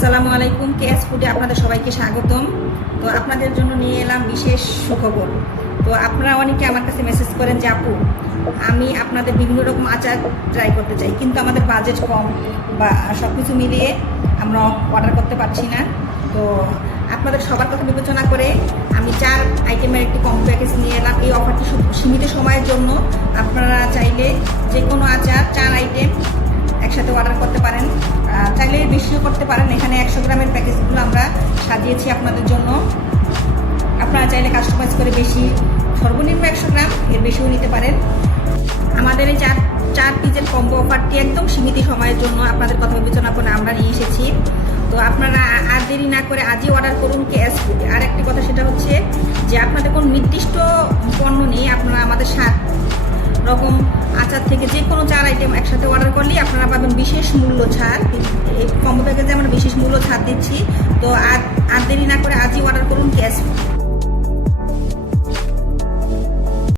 আসসালামু আলাইকুম। কেএস ফুডে আপনাদের সবাইকে স্বাগতম। তো আপনাদের জন্য নিয়ে এলাম বিশেষ সুখবর। তো আপনারা অনেকে আমার কাছে মেসেজ করেন যে আপু, আমি আপনাদের বিভিন্ন রকম আচার ট্রাই করতে চাই, কিন্তু আমাদের বাজেট কম বা সব কিছু মিলিয়ে আমরা অর্ডার করতে পারছি না। তো আপনাদের সবার কথা বিবেচনা করে আমি 4 আইটেমের একটি কম্বো প্যাকেজ নিয়ে এলাম। এই অফারটি সীমিত সময়ের জন্য। আপনারা চাইলে যে কোনো আচার 4 আইটেম একসাথে অর্ডার করতে পারেন, চাইলে বেশিও করতে পারেন। এখানে 100 গ্রামের প্যাকেজগুলো আমরা সাজিয়েছি আপনাদের জন্য। আপনারা চাইলে কাস্টমাইজ করে বেশি, সর্বনিম্ন 100 গ্রাম, এর বেশিও নিতে পারেন। আমাদের এই চার পিসের কম্বো অফারটি একদম সীমিত সময়ের জন্য আপনাদের কথা বিবেচনা করে আমরা নিয়ে এসেছি। তো আপনারা আর দেরি না করে আজই অর্ডার করুন কেএস ফুডে। আর একটি কথা, সেটা হচ্ছে যে আপনাদের কোনো নির্দিষ্ট পণ্য নেই, আপনারা আমাদের 7 রকম আচার থেকে যে কোনো 4 আইটেম একসাথে অর্ডার করলেই আপনারা পাবেন বিশেষ মূল্য ছাড়। এই কম্বো প্যাকেজে আমরা বিশেষ মূল্য ছাড় দিচ্ছি। তো আর দেরি না করে আজই অর্ডার করুন কেএস ফুডে।